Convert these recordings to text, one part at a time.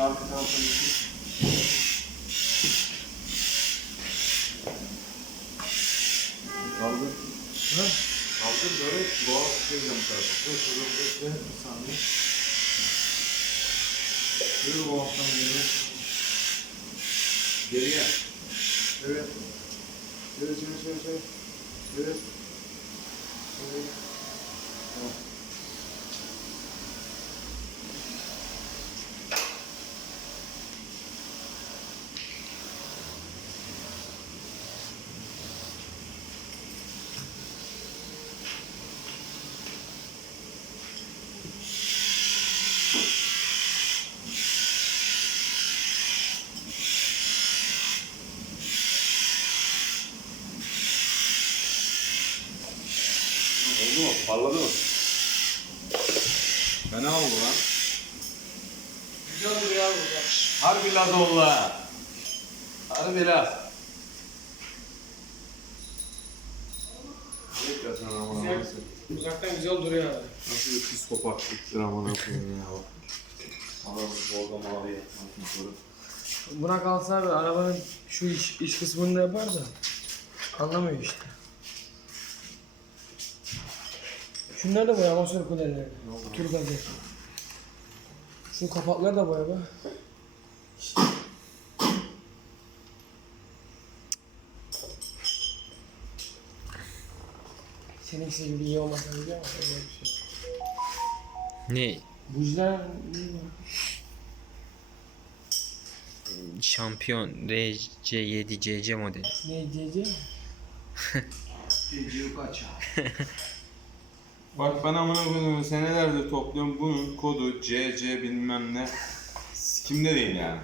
arka tarafa gittik. Kaldır. Ha? Kaldır böyle boğa çıkacağım tarafa. Dur şurada bekle bir saniye. Yürü boğazdan geriye. Geriye. Evet. Çevir çevir çevir çevir. Parladı mı? Fena oldu lan. Güzel duruyor burada. Harbi laz oldu ha. Harbi aman Güzel. Uzaktan güzel duruyor abi. nasıl bir psikopatlıktır aman koyayım ya. Adam orada mavi yapmak. Buna kalsa abi arabanın şu iç, iç kısmını da yapar da anlamıyor işte. Şunlar da boya amasör kuleleri. Türk acı. Şu kapaklar da boya be. Seninkisi gibi iyi olmasa biliyor musun? Öyle bir şey. Ne? Mi? Şampiyon RC7 CC modeli. Ne diyeceğim? Bak ben amına koyduğum senelerdir topluyorum bunun kodu CC bilmem ne kimde değil yani.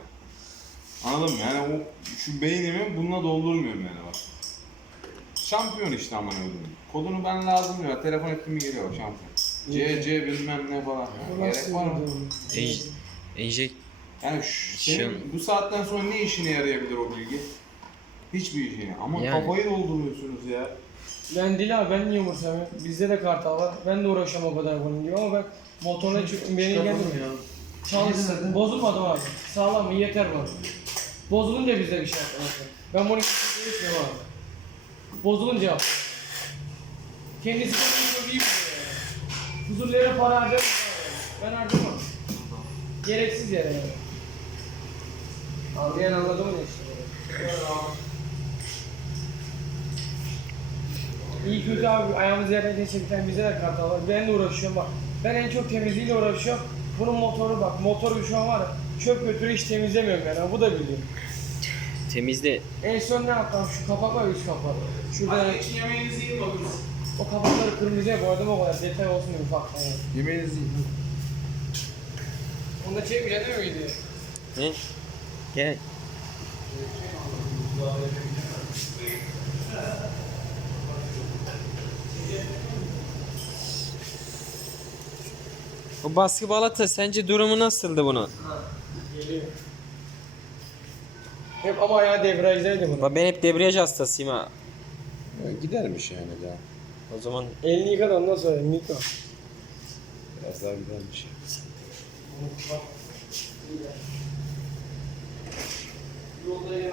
Anladın mı? Yani o şu beynimi bununla doldurmuyorum yani bak. Şampiyon işte amına koyduğum. Kodunu ben lazım ya. Telefon ettim mi geliyor bak şampiyon. CC bilmem ne falan. Bu Ya, nasıl gerek var mı? Enjek Yani şu, senin Şun- bu saatten sonra ne işine yarayabilir o bilgi? Hiçbir işine. Ama Yani. kafayı dolduruyorsunuz ya. Ben değil abi ben niye umursamıyorum? Bizde de kartal var. Ben de uğraşıyorum o kadar bunun gibi ama ben motorla çıktım beni ilgilendirmiyor. Çalışsın. Bozulmadım abi. Sağlam iyi yeter bana. Bozulunca bizde bir şey yapmaz. Ben bunu geçmiyorum abi. Bozulunca yap. Kendisi de bunu iyi biliyor yani. Huzurlara para harcamıyor abi. Ben harcamam. Gereksiz yere yani. Anlayan anladı mı işte? İyi kötü abi ayağımız yerden geçerken bize de kartal var. Ben de uğraşıyorum bak. Ben en çok temizliğiyle uğraşıyorum. Bunun motoru bak. Motoru şu an var ya. Çöp götürü hiç temizlemiyorum yani. Bu da biliyor. temizle. En son ne yaptım? Şu kapak var üst kapak. Şurada için yemeğinizi yiyin bakın. o kapakları kırmızıya boyadım o kadar. Detay olsun diye ufak yani. Yemeğinizi yiyin. Onu da çekmeyeceksin değil mi videoyu? Ne? Gel. O baskı balata sence durumu nasıldı bunun? Hep ama ayağı debriyajdaydı bunun. Bak Ben hep debriyaj hastasıyım ha. Gidermiş yani daha. O zaman Elini yıkadı ondan sonra elini yıka. Biraz daha gidermiş. Yolda yine